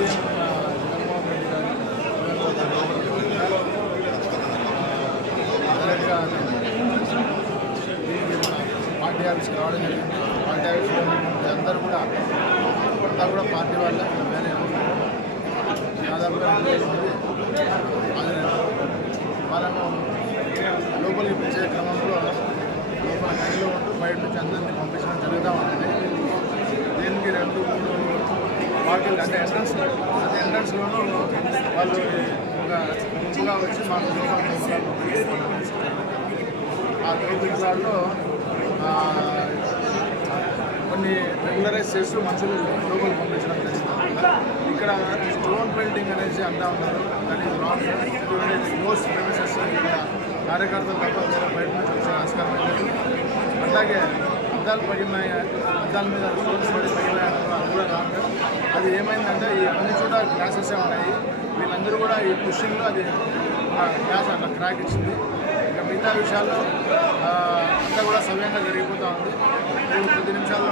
CM Jaganmohan Reddy గారు party ఆఫీస్కి రావడం జరిగింది. పార్టీ ఆఫీస్లో అందరూ కూడా అంతా కూడా పార్టీ వాళ్ళే వేరే ఉంటారు. దాదాపుగా 2,000 మంది హాజరయ్యారు. వాళ్ళను లోపలికి పిలిచే క్రమంలో లోపల గదిలో ఉంటూ బయట నుంచి అందరినీ పంపించడం జరుగుతూ ఉంటుంది. దీనికి 2-3 పార్టీలు అంటే ఎంట్రన్స్లోనూ వాళ్ళు ఒక గుంపుగా వచ్చి మాకు ఆ తోపిడిలో కొన్ని రెగ్యులరైజ్ చేస్తూ మనుషులు లోపలికి పంపించడం జరిగింది. ఇక్కడ స్టోన్ పెయింటింగ్ అనేసి అంటూ ఉన్నారు. కానీ మోస్ట్ ప్రెమిసెస్ కార్యకర్తలు తప్ప వేరే బయట నుంచి వచ్చే ఆస్కారం లేదు. అట్లాగే అద్దాలు పగిలినాయి, అద్దాల మీద స్టోన్స్ పడి పగిలినాయి అది కూడా రాంగ్. అది ఏమైందంటే ఈ అన్ని చోట గ్లాసెస్ ఉన్నాయి. వీళ్ళందరూ కూడా ఈ పుషింగ్లో అది గ్లాస్ అట్లా క్రాక్ ఇచ్చింది. ఇక మిగతా విషయాల్లో అంతా కూడా సవ్యంగా జరిగిపోతూ ఉంది. 10 నిమిషాల్లో